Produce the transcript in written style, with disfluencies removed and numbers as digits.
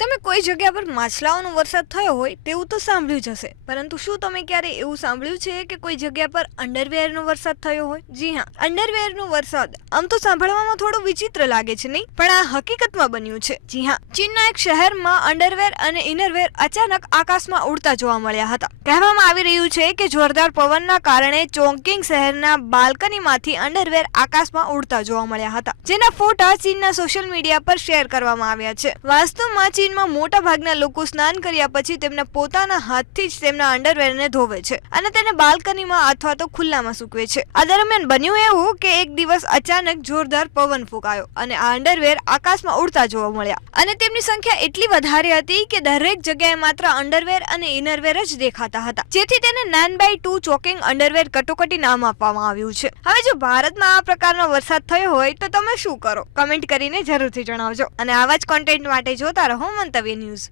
તમે કોઈ જગ્યા પર માછલાઓનો વરસાદ થયો હોય તેવું તો સાંભળ્યું જ હશે, પરંતુ શું તમે ક્યારે એવું સાંભળ્યું છે કે કોઈ જગ્યા પર અંડરવેરનો વરસાદ થયો હોય? જી હા, અંડરવેરનો વરસાદ આમ તો સાંભળવામાં થોડું વિચિત્ર લાગે છે નહીં, પણ આ હકીકતમાં બન્યું છે. જી હા, ચીનના એક શહેરમાં અંડરવેર અને ઇનરવેર અચાનક આકાશમાં ઉડતા જોવા મળ્યા હતા. કહેવામાં આવી રહ્યું છે કે જોરદાર પવનના કારણે ચોંગકિંગ શહેરના બાલ્કનીમાંથી અંડરવેર આકાશમાં ઉડતા જોવા મળ્યા હતા, જેના ફોટા ચીનના સોશિયલ મીડિયા પર શેર કરવામાં આવ્યા છે. વાસ્તવમાં ચીનમાં મોટા ભાગના લોકો સ્નાન કર્યા પછી તેમના પોતાના હાથથી જ તેમના અંડરવેરને ધોવે છે અને તેને બાલ્કનીમાં અથવા તો ખુલ્લામાં સૂકવે છે. આ દરમિયાન બન્યું એવું કે એક દિવસ અચાનક જોરદાર પવન ફૂંકાયો અને આ અંડરવેર આકાશમાં ઉડતા જોવા મળ્યા અને તેમની સંખ્યા એટલી વધારે હતી કે દરેક જગ્યાએ માત્ર અંડરવેર અને ઇનરવેર જ દેખાતા હતા, જેથી તેને 9x2 ચોકિંગ અંડરવેર કટોકટી નામ આપવામાં આવ્યું છે. હવે જો ભારતમાં આ પ્રકારનો વરસાદ થયો હોય તો તમે શું કરો? કમેન્ટ કરીને જરૂરથી જણાવજો અને આવા જ કોન્ટેન્ટ માટે જોતા રહો મંતવ્ય ન્યૂઝ.